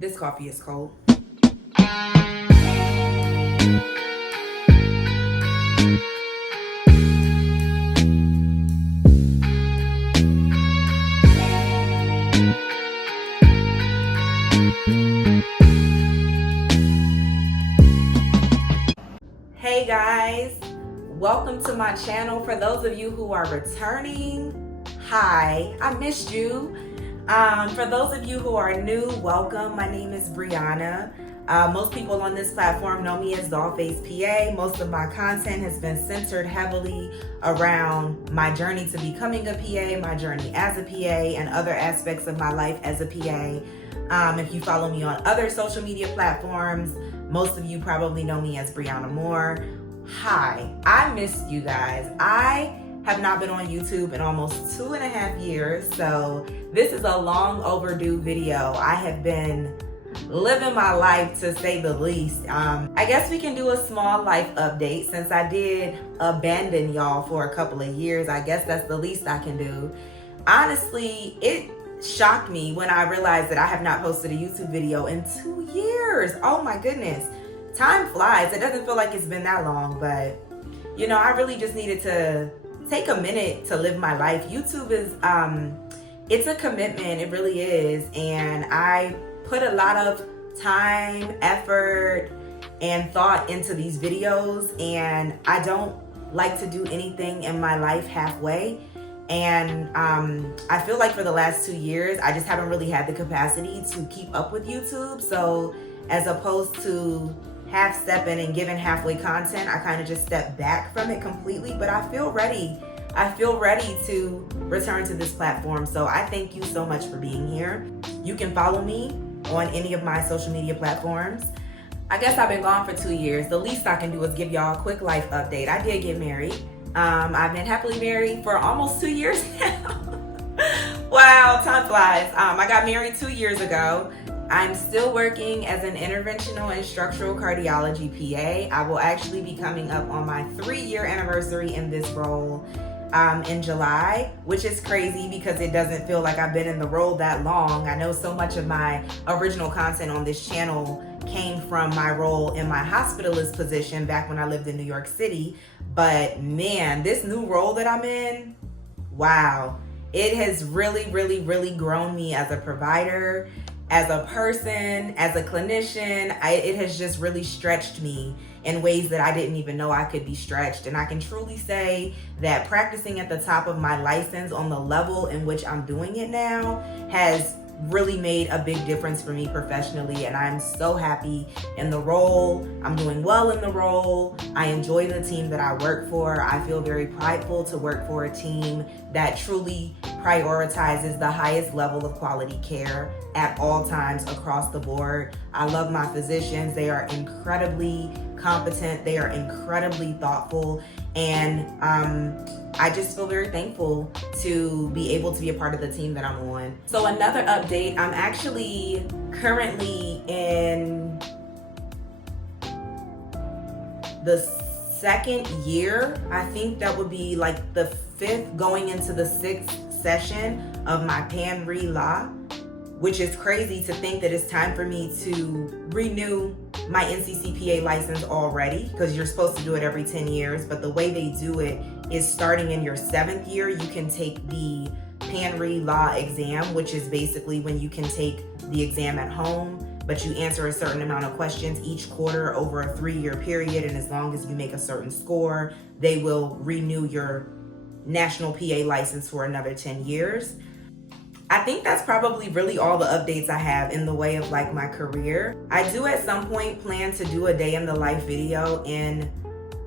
This coffee is cold. Hey guys, welcome to my channel. For those of you who are returning, hi, I missed you. For those of you who are new, welcome. My name is Brianna. Most people on this platform know me as Dollface PA. Most of my content has been centered heavily around my journey to becoming a PA, my journey as a PA, and other aspects of my life as a PA. If you follow me on other social media platforms, most of you probably know me as Brianna Moore. Hi, I missed you guys. I have not been on YouTube in almost 2.5 years, so this is a long overdue video. I have been living my life, to say the least. I guess we can do a small life update since I did abandon y'all for a couple of years. I guess that's the least I can do. Honestly, it shocked me when I realized that I have not posted a YouTube video in 2 years. Oh my goodness. Time flies. It doesn't feel like it's been that long, but you know, I really just needed to take a minute to live my life. YouTube is, it's a commitment. It really is. And I put a lot of time, effort, and thought into these videos. And I don't like to do anything in my life halfway. And I feel like for the last 2 years, I just haven't really had the capacity to keep up with YouTube. So as opposed to half-stepping and giving halfway content, I kind of just stepped back from it completely. But I feel ready. I feel ready to return to this platform. So I thank you so much for being here. You can follow me on any of my social media platforms. I guess I've been gone for 2 years. The least I can do is give y'all a quick life update. I did get married. I've been happily married for almost 2 years now. Wow, time flies. I got married 2 years ago. I'm still working as an interventional and structural cardiology PA. I will actually be coming up on my 3-year anniversary in this role in July, which is crazy because it doesn't feel like I've been in the role that long. I know so much of my original content on this channel came from my role in my hospitalist position back when I lived in New York City. But man, this new role that I'm in, wow, it has really, really, really grown me as a provider, as a person, as a clinician. It has just really stretched me in ways that I didn't even know I could be stretched. And I can truly say that practicing at the top of my license on the level in which I'm doing it now has really made a big difference for me professionally, and I'm so happy in the role. I'm doing well in the role. I enjoy the team that I work for. I feel very prideful to work for a team that truly prioritizes the highest level of quality care at all times across the board. I love my physicians. They are incredibly competent. They are incredibly thoughtful, and I just feel very thankful to be able to be a part of the team that I'm on. So another update, I'm actually currently in the 2nd year. I think that would be like the 5th going into the 6th session of my PANRE-LA, which is crazy to think that it's time for me to renew my NCCPA license already, because you're supposed to do it every 10 years. But the way they do it is starting in your 7th year, you can take the PANRE-LA exam, which is basically when you can take the exam at home, but you answer a certain amount of questions each quarter over a 3-year period. And as long as you make a certain score, they will renew your national PA license for another 10 years. I think that's probably really all the updates I have in the way of like my career. I do at some point plan to do a day in the life video in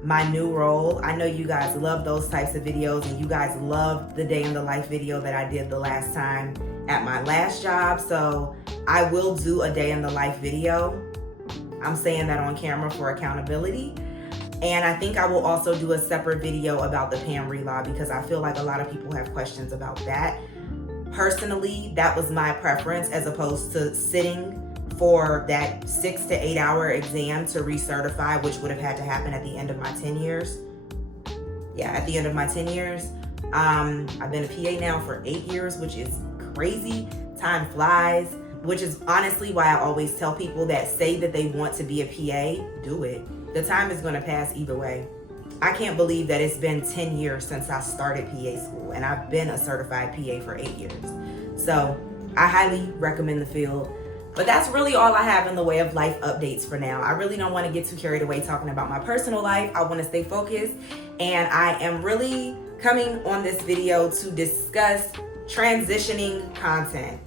my new role. I know you guys love those types of videos, and you guys loved the day in the life video that I did the last time at my last job. So I will do a day in the life video. I'm saying that on camera for accountability. And I think I will also do a separate video about the PANRE-LA because I feel like a lot of people have questions about that. Personally, that was my preference, as opposed to sitting for that 6 to 8 hour exam to recertify, which would have had to happen at the end of my 10 years. Yeah, at the end of my 10 years. I've been a PA now for 8 years, which is crazy. Time flies. which is honestly why I always tell people that say that they want to be a PA, do it. The time is going to pass either way. I can't believe that it's been 10 years since I started PA school, and I've been a certified PA for 8 years. So I highly recommend the field. But that's really all I have in the way of life updates for now. I really don't want to get too carried away talking about my personal life. I want to stay focused, and I am really coming on this video to discuss transitioning content.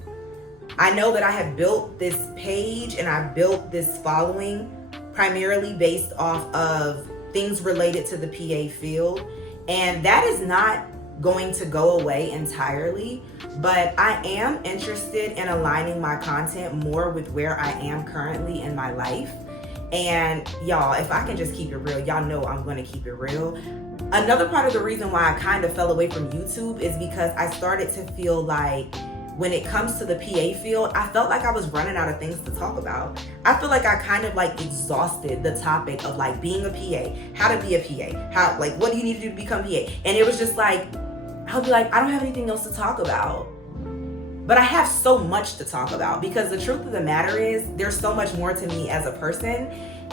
I know that I have built this page and I built this following primarily based off of things related to the PA field, and that is not going to go away entirely, but I am interested in aligning my content more with where I am currently in my life. And y'all, if I can just keep it real, y'all know I'm going to keep it real. Another part of the reason why I kind of fell away from YouTube is because I started to feel like when it comes to the PA field, I felt like I was running out of things to talk about. I feel like I kind of like exhausted the topic of like being a PA, how to be a PA, how, like, what do you need to do to become PA? And it was just like, I'll be like, I don't have anything else to talk about. But I have so much to talk about, because the truth of the matter is there's so much more to me as a person,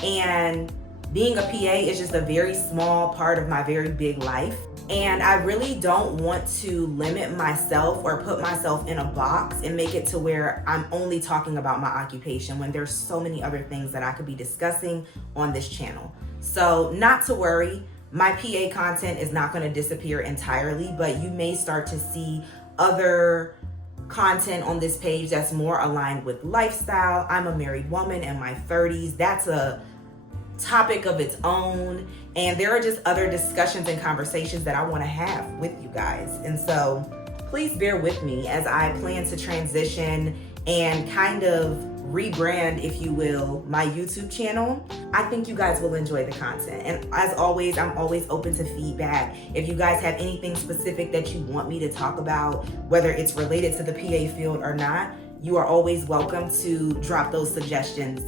and being a PA is just a very small part of my very big life. And I really don't want to limit myself or put myself in a box and make it to where I'm only talking about my occupation when there's so many other things that I could be discussing on this channel. So not to worry, my PA content is not going to disappear entirely, but you may start to see other content on this page that's more aligned with lifestyle. I'm a married woman in my 30s. That's a topic of its own, and there are just other discussions and conversations that I want to have with you guys. And so please bear with me as I plan to transition and kind of rebrand, if you will, my YouTube channel. I think you guys will enjoy the content, and as always, I'm always open to feedback. If you guys have anything specific that you want me to talk about, whether it's related to the PA field or not, you are always welcome to drop those suggestions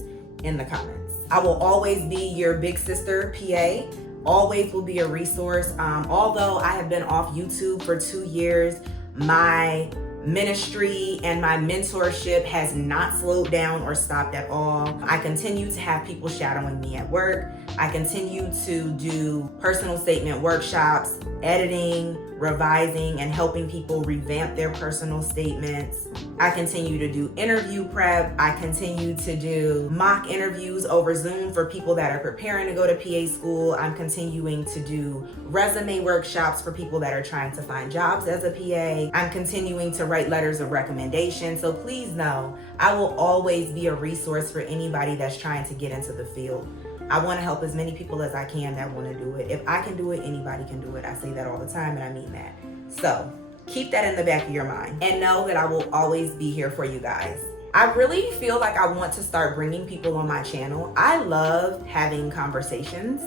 in the comments. I will always be your big sister PA, always will be a resource. Although I have been off YouTube for 2 years, my ministry and my mentorship has not slowed down or stopped at all. I continue to have people shadowing me at work. I continue to do personal statement workshops, editing, revising, and helping people revamp their personal statements. I continue to do interview prep. I continue to do mock interviews over Zoom for people that are preparing to go to PA school. I'm continuing to do resume workshops for people that are trying to find jobs as a PA. I'm continuing to write letters of recommendation. So please know, I will always be a resource for anybody that's trying to get into the field. I want to help as many people as I can that want to do it. If I can do it, anybody can do it. I say that all the time, and I mean that. So keep that in the back of your mind, and know that I will always be here for you guys. I really feel like I want to start bringing people on my channel. I love having conversations,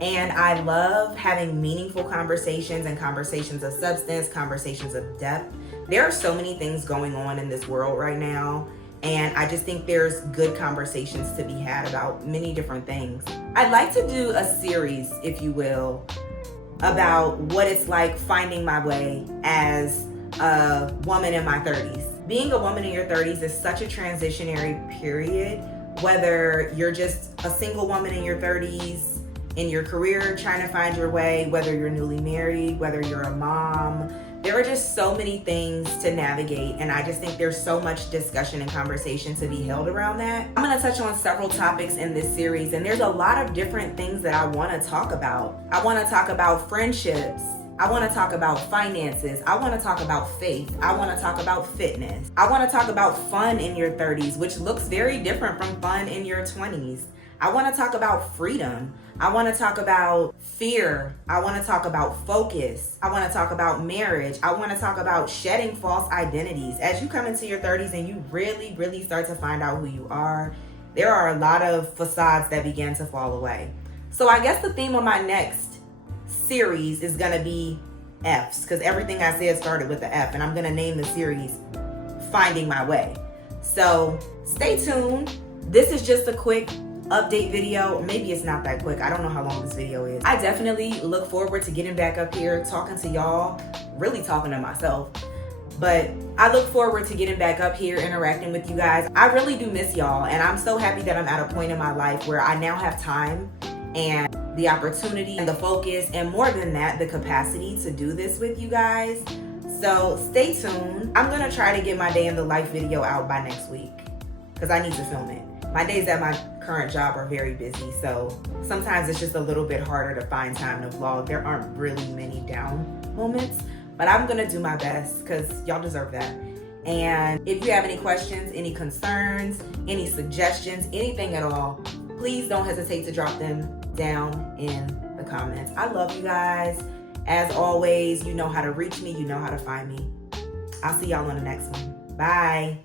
and I love having meaningful conversations and conversations of substance, conversations of depth. There are so many things going on in this world right now, and I just think there's good conversations to be had about many different things. I'd like to do a series, if you will, about what it's like finding my way as a woman in my 30s. Being a woman in your 30s is such a transitionary period, whether you're just a single woman in your 30s, in your career, trying to find your way, whether you're newly married, whether you're a mom. There are just so many things to navigate, and I just think there's so much discussion and conversation to be held around that. I'm gonna touch on several topics in this series, and there's a lot of different things that I wanna talk about. I wanna talk about friendships. I wanna talk about finances. I wanna talk about faith. I wanna talk about fitness. I wanna talk about fun in your 30s, which looks very different from fun in your 20s. I wanna talk about freedom. I want to talk about fear. I want to talk about focus. I want to talk about marriage. I want to talk about shedding false identities. As you come into your 30s and you really, really start to find out who you are, there are a lot of facades that begin to fall away. So I guess the theme of my next series is going to be F's, because everything I said started with the F, and I'm going to name the series Finding My Way. So stay tuned. This is just a quick update video. Maybe it's not that quick. I don't know how long this video is. I definitely look forward to getting back up here, talking to y'all, really talking to myself. But I look forward to getting back up here interacting with you guys. I really do miss y'all, and I'm so happy that I'm at a point in my life where I now have time and the opportunity and the focus, and more than that, the capacity to do this with you guys. So stay tuned. I'm gonna try to get my day in the life video out by next week because I need to film it. My days at my current job are very busy, so sometimes it's just a little bit harder to find time to vlog. There aren't really many down moments, but I'm gonna do my best because y'all deserve that. And if you have any questions, any concerns, any suggestions, anything at all, please don't hesitate to drop them down in the comments. I love you guys. As always, you know how to reach me, you know how to find me. I'll see y'all on the next one. Bye.